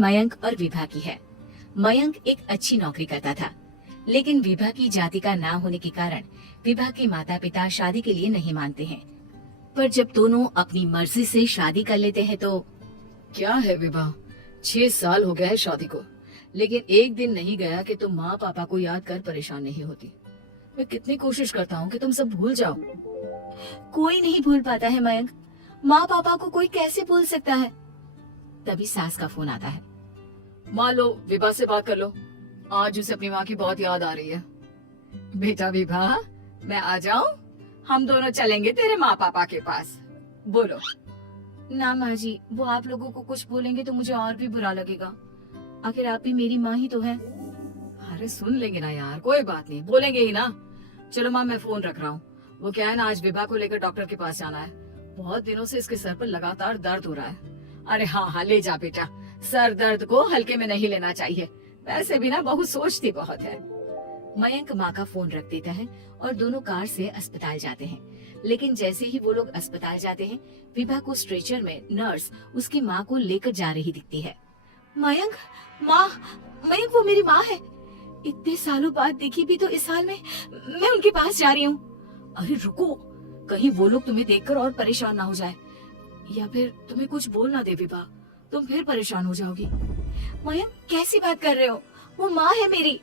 मयंक और विभा की है। मयंक एक अच्छी नौकरी करता था, लेकिन विभा की जाति का ना होने के कारण विभा के माता पिता शादी के लिए नहीं मानते हैं। पर जब दोनों अपनी मर्जी से शादी कर लेते हैं तो क्या है विभा, 6 साल हो गया है शादी को, लेकिन एक दिन नहीं गया कि तुम माँ पापा को याद कर परेशान नहीं होती। मैं कितनी कोशिश करता हूँ कि तुम सब भूल जाओ। कोई नहीं भूल पाता है मयंक, माँ पापा को कोई कैसे भूल सकता है। तभी सास का फोन आता है। माँ लो, विभा से बात कर लो, आज उसे अपनी माँ की बहुत याद आ रही है। बेटा विभा, मैं आ जाऊं? हम दोनों चलेंगे तेरे माँ पापा के पास। बोलो। ना माँ जी, वो आप लोगों को कुछ बोलेंगे तो मुझे और भी बुरा लगेगा। आखिर आप भी मेरी माँ ही तो है। अरे सुन लेंगे ना यार, कोई बात नहीं, बोलेंगे ही ना। चलो माँ, मैं फोन रख रहा हूँ। वो क्या है ना, आज विभा को लेकर डॉक्टर के पास जाना है। बहुत दिनों से इसके सर पर लगातार दर्द हो रहा है। अरे हाँ हाँ, ले जा बेटा, सर दर्द को हल्के में नहीं लेना चाहिए। वैसे भी ना बहू सोचती बहुत है। मयंक माँ का फोन रख देता है और दोनों कार से अस्पताल जाते हैं। लेकिन जैसे ही वो लोग अस्पताल जाते हैं, विभा को स्ट्रेचर में नर्स उसकी माँ को लेकर जा रही दिखती है। मयंक, माँ, मयंक वो मेरी माँ है। इतने सालों बाद देखी भी तो इस हाल में मैं उनके पास जा रही हूँ। अरे रुको, कहीं वो लोग तुम्हें देखकर और परेशान ना हो जाए, या फिर तुम्हें कुछ बोल ना दे विभा, तुम फिर परेशान हो जाओगी। मयंक कैसी बात कर रहे हो, वो माँ है मेरी।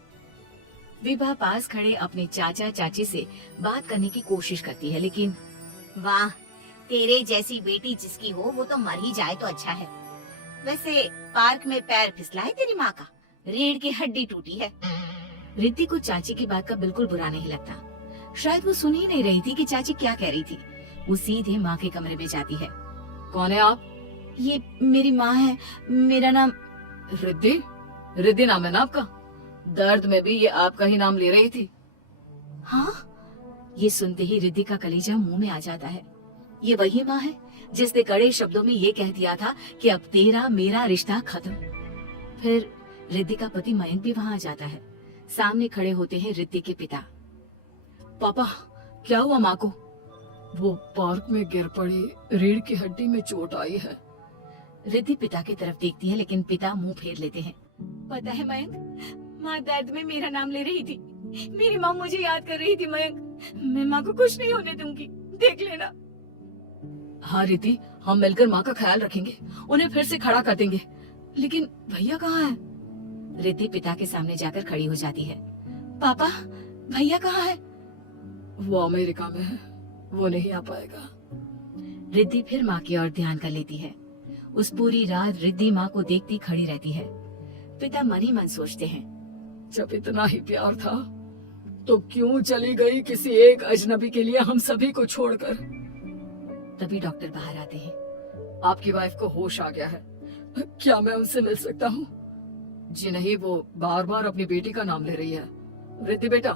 विभा पास खड़े अपने चाचा चाची से बात करने की कोशिश करती है, लेकिन वाह, तेरे जैसी बेटी जिसकी हो वो तो मर ही जाए तो अच्छा है। वैसे पार्क में पैर फिसला है तेरी माँ का, रीढ़ की हड्डी टूटी है। रिद्धि को चाची की बात का बिल्कुल बुरा नहीं लगता। शायद वो सुन ही नहीं रही थी कि चाची क्या कह रही थी। वो सीधे माँ के कमरे में जाती है। कौन है आप? ये मेरी माँ है, मेरा नाम रिद्धि। रिद्धि नाम है ना आपका? दर्द में भी ये आपका ही नाम ले रही थी। हाँ, ये सुनते ही रिद्धि का कलेजा मुंह में आ जाता है। ये वही माँ है जिसने कड़े शब्दों में ये कह दिया था कि अब तेरा मेरा रिश्ता खत्म। फिर रिद्धि का पति मयंक भी वहाँ आ जाता है। सामने खड़े होते हैं रिद्धि के पिता। पापा, क्या हुआ माँ को? वो पार्क में गिर पड़ी, रीढ़ की हड्डी में चोट आई है। रिद्धि पिता की तरफ देखती है, लेकिन पिता मुंह फेर लेते हैं। पता है मयंक, माँ दर्द में मेरा नाम ले रही थी। मेरी माँ मुझे याद कर रही थी मयंक। मैं माँ को कुछ नहीं होने दूंगी, देख लेना। हाँ रिद्धि, हम मिलकर माँ का ख्याल रखेंगे, उन्हें फिर से खड़ा कर देंगे। लेकिन भैया कहाँ है? रिद्धि पिता के सामने जाकर खड़ी हो जाती है। पापा, भैया कहाँ है? वो अमेरिका में है, वो नहीं आ पाएगा। रिद्धि फिर माँ की ओर ध्यान कर लेती है। उस पूरी रात रिद्धि माँ को देखती खड़ी रहती है। पिता मन ही मन सोचते हैं, जब इतना ही प्यार था तो क्यों चली गई किसी एक अजनबी के लिए हम सभी को छोड़कर। तभी डॉक्टर बाहर आते हैं। आपकी वाइफ को होश आ गया है, क्या मैं उनसे मिल सकता हूँ? जी नहीं, वो बार बार अपनी बेटी का नाम ले रही है। रिद्धि बेटा,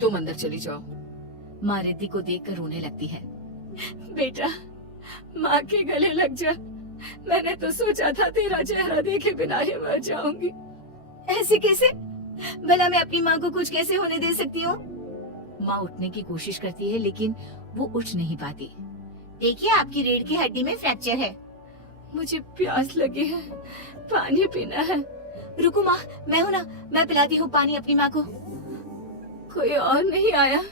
तुम अंदर चली जाओ। माँ रिद्धि को देखकर रोने लगती है। बेटा, माँ के गले लग जा। मैंने तो सोचा था तेरा चेहरा देखे बिना ही मर जाऊंगी। ऐसे कैसे? भला मैं अपनी माँ को कुछ कैसे होने दे सकती हूँ? माँ उठने की कोशिश करती है, लेकिन वो उठ नहीं पाती। देखिए, आपकी रीढ़ की हड्डी में फ्रैक्चर है। मुझे प्यास लगी है, पानी पीना है। रुको माँ, मैं हूँ ना, मैं पिलाती हूँ पानी अपनी माँ को। कोई और नहीं आया?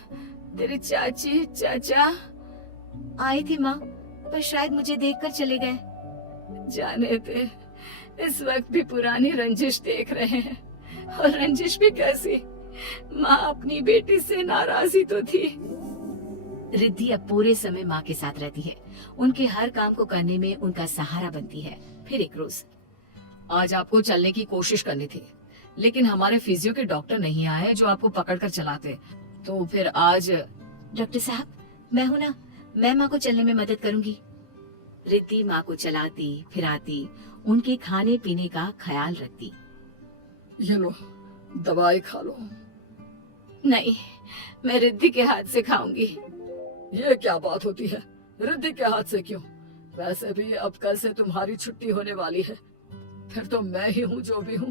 तेरे चाची चाचा आए थे माँ, पर शायद मुझे देखकर चले गए। जाने दे, इस वक्त भी पुरानी रंजिश देख रहे हैं, और रंजिश भी कैसी। माँ अपनी बेटी से नाराज ही तो थी। रिद्धि अब पूरे समय माँ के साथ रहती है। उनके हर काम को करने में उनका सहारा बनती है। फिर एक रोज, आज आपको चलने की कोशिश करनी थी, लेकिन हमारे फिजियो के डॉक्टर नहीं आए जो आपको पकड़कर चलाते, तो फिर आज। डॉक्टर साहब, मैं हूँ ना, मैं माँ को चलने में मदद करूंगी। रिद्धि माँ को चलाती फिराती, उनके खाने पीने का ख्याल रखती। ये लो, दवाई खा लो। नहीं, मैं रिद्धि के हाथ से खाऊंगी। ये क्या बात होती है? रिद्धि के हाथ से क्यों? वैसे भी अब कल से तुम्हारी छुट्टी होने वाली है, फिर तो मैं ही हूँ जो भी हूँ।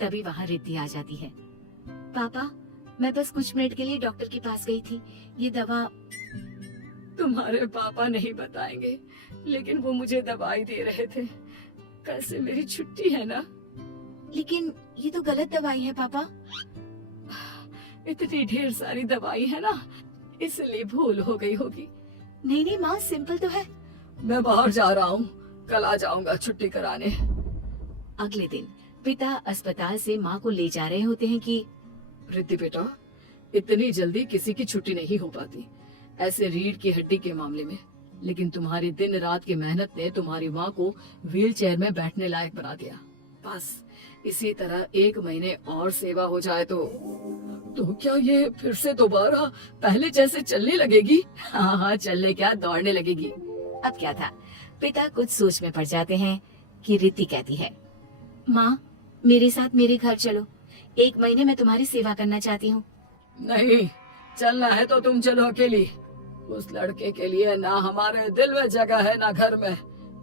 तभी वहाँ रिद्धि आ जाती है। पापा, मैं बस कुछ मिनट के लिए डॉक्टर के पास गई थी। ये दवा। तुम्हारे पापा नहीं बताएंगे, लेकिन वो मुझे दवाई दे रहे थे। कल से मेरी छुट्टी है ना। लेकिन ये तो गलत दवाई है पापा। इतनी ढेर सारी दवाई है ना, इसलिए भूल हो गई होगी। नहीं नहीं माँ, सिंपल तो है। मैं बाहर जा रहा हूँ, कल आ जाऊंगा छुट्टी कराने। अगले दिन पिता अस्पताल से माँ को ले जा रहे होते हैं कि रिद्धि बेटा, इतनी जल्दी किसी की छुट्टी नहीं हो पाती, ऐसे रीढ़ की हड्डी के मामले में। लेकिन तुम्हारी दिन रात की मेहनत ने तुम्हारी माँ को व्हील चेयर में बैठने लायक बना दिया। बस इसी तरह 1 महीने और सेवा हो जाए तो क्या ये फिर से दोबारा पहले जैसे चलने लगेगी? हाँ हाँ, चलने क्या, दौड़ने लगेगी। अब क्या था, पिता कुछ सोच में पड़ जाते हैं कि रिद्धि कहती है, माँ मेरे साथ मेरे घर चलो, 1 महीने मैं तुम्हारी सेवा करना चाहती हूँ। नहीं, चलना है तो तुम चलो अकेली। उस लड़के के लिए ना हमारे दिल में जगह है ना घर में।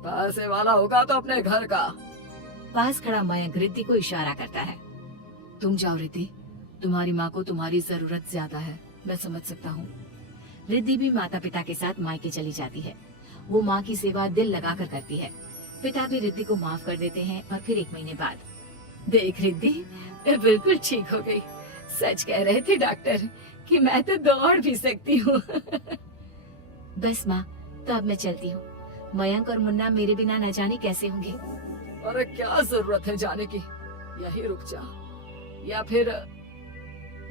पैसे वाला होगा तो अपने घर का। पास खड़ा मयंक रिद्धि को इशारा करता है। तुम जाओ रिद्धि, तुम्हारी माँ को तुम्हारी जरूरत ज्यादा है, मैं समझ सकता हूँ। रिद्धि भी माता पिता के साथ मायके चली जाती है। वो माँ की सेवा दिल लगाकर करती है। पिता भी रिद्धि को माफ कर देते हैं और फिर 1 महीने बाद, देख रिद्धि, मैं बिल्कुल ठीक हो गई। सच कह रहे थे डॉक्टर कि मैं तो दौड़ भी सकती हूँ। बस माँ, तो अब मैं चलती हूँ। मयंक और मुन्ना मेरे बिना न जाने कैसे होंगे। अरे क्या जरूरत है जाने की, यही रुक जा। या फिर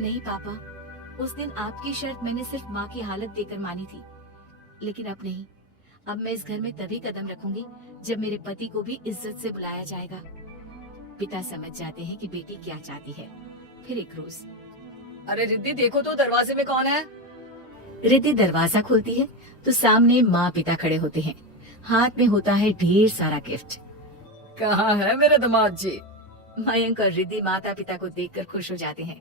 नहीं पापा, उस दिन आपकी शर्त मैंने सिर्फ माँ की हालत देकर मानी थी, लेकिन अब नहीं। अब मैं इस घर में तभी कदम रखूंगी जब मेरे पति को भी इज्जत से बुलाया जाएगा। पिता समझ जाते हैं कि बेटी क्या चाहती है। फिर एक रोज, अरे रिद्धि देखो तो दरवाजे में कौन है? रिद्धि दरवाजा खोलती है तो सामने माँ पिता खड़े होते हैं। हाथ में होता है ढेर सारा गिफ्ट। कहाँ है मेरे दामाद जी? मयंक और रिद्धि माता पिता को देखकर खुश हो जाते हैं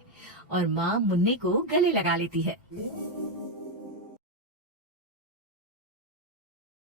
और माँ मुन्ने को गले लगा लेती है।